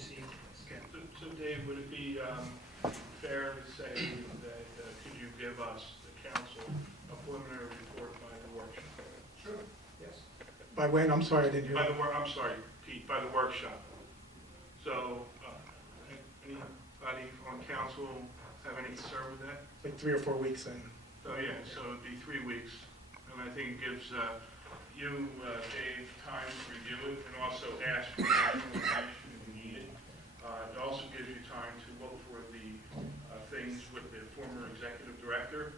received. Okay. So Dave, would it be fair to say that, could you give us, the council, a preliminary report by the workshop? Sure, yes. By when? I'm sorry, I didn't hear By that. the I'm sorry, Pete, by the workshop. So, anybody on council have any concern with that? Like 3 or 4 weeks then. So, yeah, so it'd be 3 weeks, and I think it gives you, Dave, time to review it and also ask for additional information if you need it. It also gives you time to look for the things with the former executive director,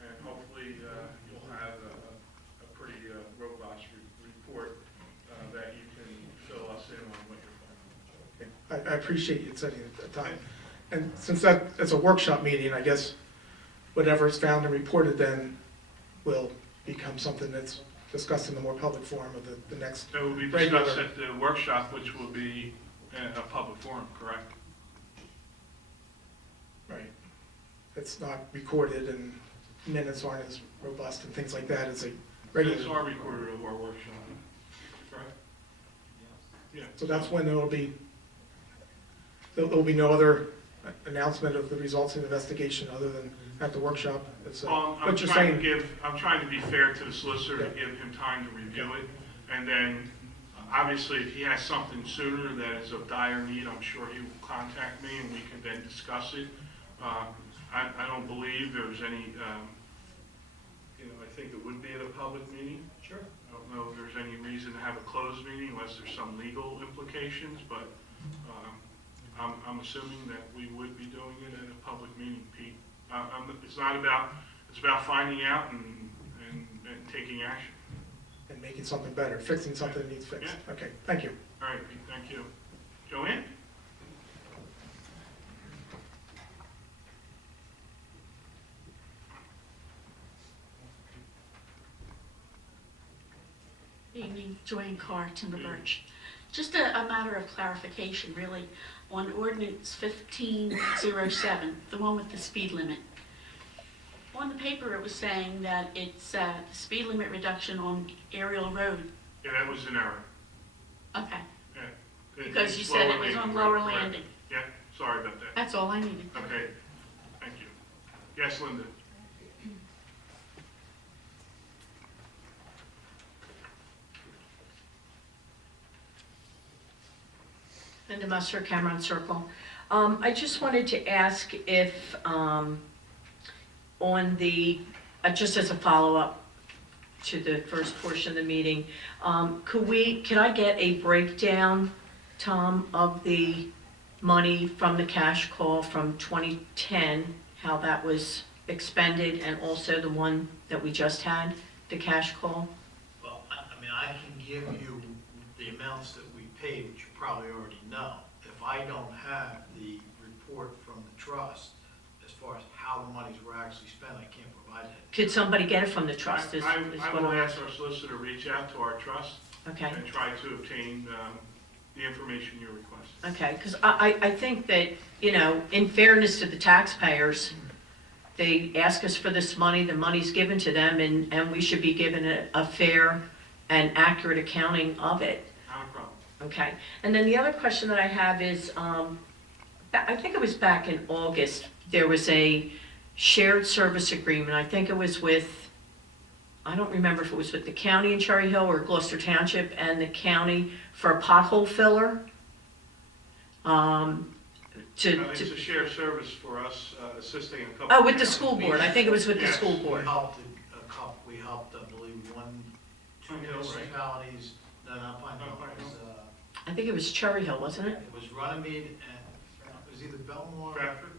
and hopefully you'll have a pretty robust report that you can fill us in on what you're finding. Okay. I appreciate you setting the time. And since that's a workshop meeting, I guess whatever's found and reported then will become something that's discussed in the more public forum of the next. It will be regular- discussed at the workshop, which will be a public forum, correct? Right. It's not recorded and minutes aren't as robust and things like that as a regular. Minutes are recorded of our workshop, correct? Yeah. So that's when there'll be no other announcement of the results of the investigation other than at the workshop. It's, Well, what you're saying. I'm trying to be fair to the solicitor to give him time to review it, and then, obviously, if he has something sooner that is of dire need, I'm sure he will contact me, and we can then discuss it. I don't believe there's any, I think it would be at a public meeting. Sure. I don't know if there's any reason to have a closed meeting unless there's some legal implications, but I'm assuming that we would be doing it at a public meeting, Pete. It's not about, it's about finding out and taking action. And making something better, fixing something that needs fixed. Yeah. Okay, thank you. All right, Pete, thank you. Joanne? Evening, Joanne Carr, Timber Birch. Just a matter of clarification, really, on ordinance 1507, the one with the speed limit. On the paper, it was saying that it's the speed limit reduction on Ariel Road. Yeah, that was an error. Okay, Yeah. because you It's said Lower it was on Landing, Lower correct. Landing. Yeah, sorry about that. That's all I needed. Okay, thank you. Yes, Linda? Linda Musser, Cameron Circle. I just wanted to ask if, on the, just as a follow-up to the first portion of the meeting, can I get a breakdown, Tom, of the money from the cash call from 2010, how that was expended, and also the one that we just had, the cash call? Well, I mean, I can give you the amounts that we paid, which you probably already know. If I don't have the report from the trust, as far as how the monies were actually spent, I can't provide that. Could somebody get it from the trust, is I what will I'm ask our solicitor to reach out to our trust Okay. and try to obtain the information you request. Okay, because I think that, in fairness to the taxpayers, they ask us for this money, the money's given to them, and we should be given a fair and accurate accounting of it. Not a problem. Okay, and then the other question that I have is, I think it was back in August, there was a shared service agreement, I think it was with, I don't remember if it was with the county in Cherry Hill or Gloucester Township and the county for a pothole filler. It's a shared service for us, assisting a couple. Oh, with the school board, I think it was with the Yes. school We board. helped we helped, I believe, two Pine Hill, right? municipalities, no, not Pine Hill, Pine it was, Hill. I think it was Cherry Hill, wasn't it? it was Runnymede and, it was either Belmore or Stratford?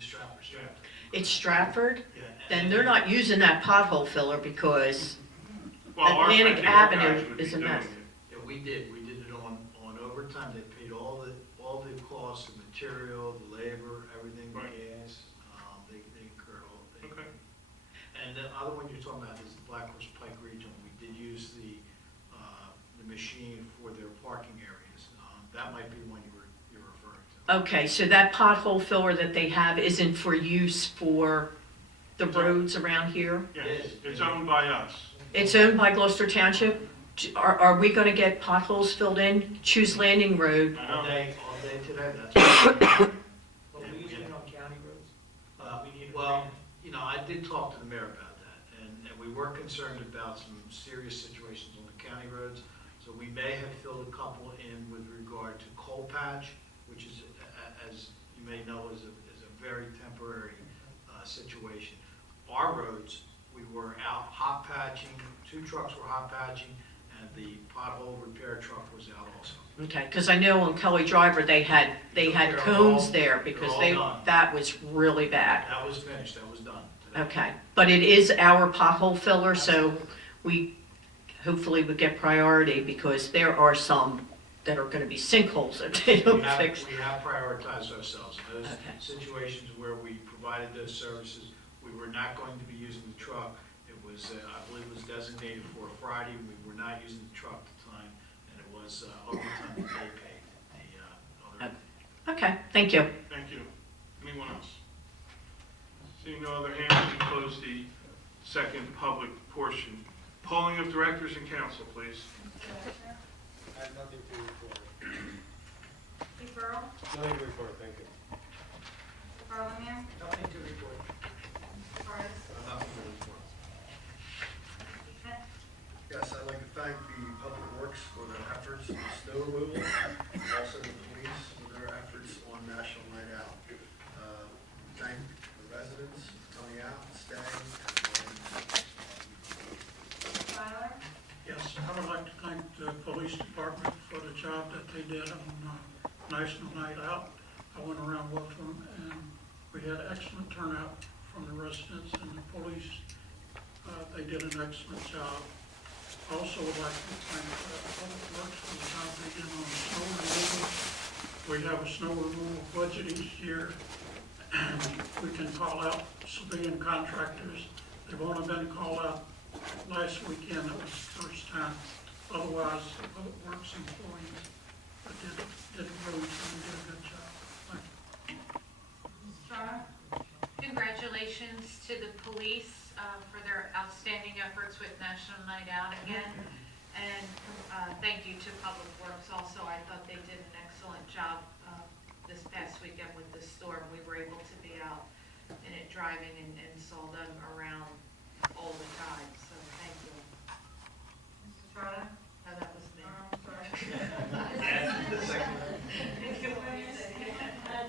Stratford. It's Stratford, Yeah, then they're not using that pothole filler because, Well, I Atlantic think our guys Avenue would be is a doing mess. it. Yeah, we did it on overtime, they paid all the costs, the material, the labor, everything, the Right. gas, they incurred all of it. Okay. And the other one you're talking about is the Black Horse Pike Regional, we did use the machine for their parking areas, that might be one you're referring to. okay, so that pothole filler that they have isn't for use for the roads around here? Yes, it's owned by us. It's owned by Gloucester Township Are we gonna get potholes filled in? Choose Landing Road, All day today, that's what But we usually on county roads. Well, you know, I did talk to the mayor about that, and we were concerned about some serious situations on the county roads. So we may have filled a couple in with regard to coal patch, which is, as you may know, is a very temporary situation. Our roads, we were out hot patching, 2 trucks were hot patching, and the pothole repair truck was out also. okay, because I know on Kelly Driver, they had They're cones all- there because they're all done. that was really bad. That was finished, that was done today. Okay, but it is our pothole filler, so we hopefully would get priority because there are some that are gonna be sinkholes if they We don't have, fix. we have prioritized ourselves. In those Okay. situations where we provided those services, we were not going to be using the truck. It was, I believe it was designated for a Friday. We were not using the truck at the time, and it was overtime that they paid. The other. Okay, thank you. Thank you. Anyone else? Seeing no other hands, we close the second public portion. Polling of directors and council, please. I have nothing to report. Chief Burrow, Nothing to report, thank you. Barleyman, Nothing to report. Curtis, Nothing to report. Heck, Yes, I'd like to thank the Public Works for their efforts in snow removal, also the police for their efforts on National Night Out. Thank the residents for coming out and staying. Tyler, Yes, I would like to thank the police department for the job that they did on National Night Out. I went around with them and we had excellent turnout from the residents and the police. They did an excellent job. I also would like to thank Public Works for the job they did on snow removal. We have a snow removal budget each year. And we can call out civilian contractors. They've only been called out last weekend, that was the first time. Otherwise, the Public Works employees did a really good job. Thank you. Estrada, Congratulations to the police for their outstanding efforts with National Night Out again. And thank you to Public Works also. I thought they did an excellent job this past weekend with the storm. We were able to be out in it driving and saw them around all the time, so thank you. Estrada, Oh, that was me. I'm sorry. I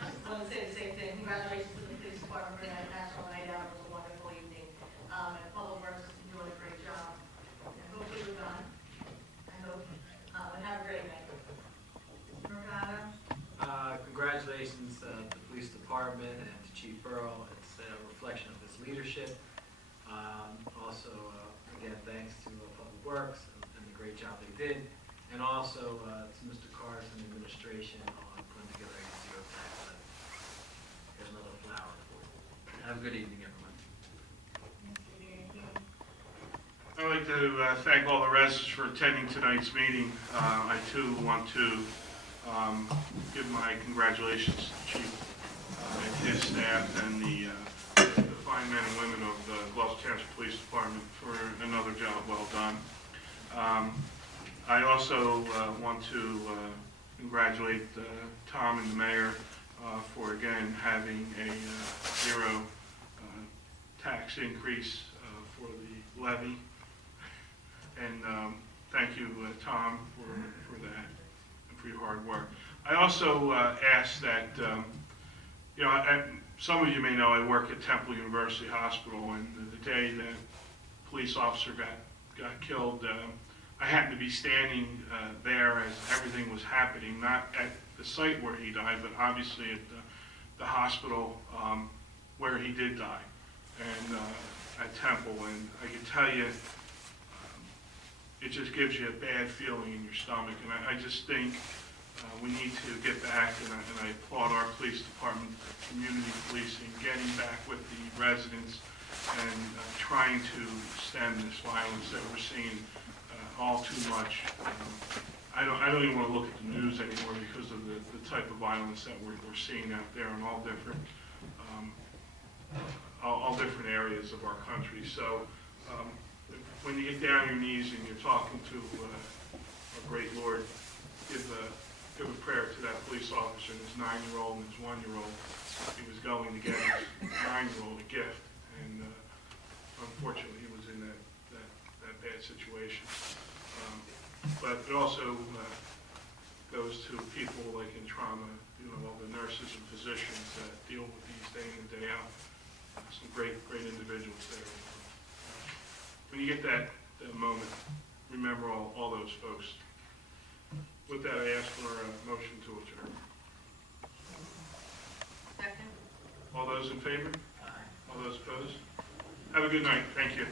just want to say the same thing. Congratulations to the police department for that National Night Out. It was a wonderful evening. And Public Works is doing a great job. And hopefully we're done. I hope. And have a great night. Mercado, Congratulations to the police department and to Chief Burrow. It's a reflection of his leadership. Also, again, thanks to Public Works and the great job they did. And also to Mr. Cars and the administration on putting together a zero tax levy. Here's another flower for you. Have a good evening, everyone. I'd like to thank all the residents for attending tonight's meeting. I too want to give my congratulations to the chief and his staff and the fine men and women of the Gloucester Township Police Department for another job well done. I also want to congratulate Tom and the mayor for again having a zero tax increase for the levy. And thank you, Tom, for that and for your hard work. I also ask that, you know, some of you may know I work at Temple University Hospital, and the day that police officer got killed, I happened to be standing there as everything was happening, not at the site where he died, but obviously at the hospital where he did die, and at Temple. And I can tell you, it just gives you a bad feeling in your stomach. And I just think we need to get back, and I applaud our police department, community policing, getting back with the residents and trying to stem this violence that we're seeing all too much. I don't even want to look at the news anymore because of the type of violence that we're seeing out there in all different areas of our country. So when you get down on your knees and you're talking to a great Lord, give a prayer to that police officer and his 9-year-old and his 1-year-old. He was going to get his 9-year-old a gift, and unfortunately, he was in that bad situation. But it also goes to people like in trauma, all the nurses and physicians that deal with these day in and day out. Some great individuals there. When you get that moment, remember all those folks. With that, I ask for a motion to adjourn. Second? All those in favor? All those opposed? Have a good night. Thank you.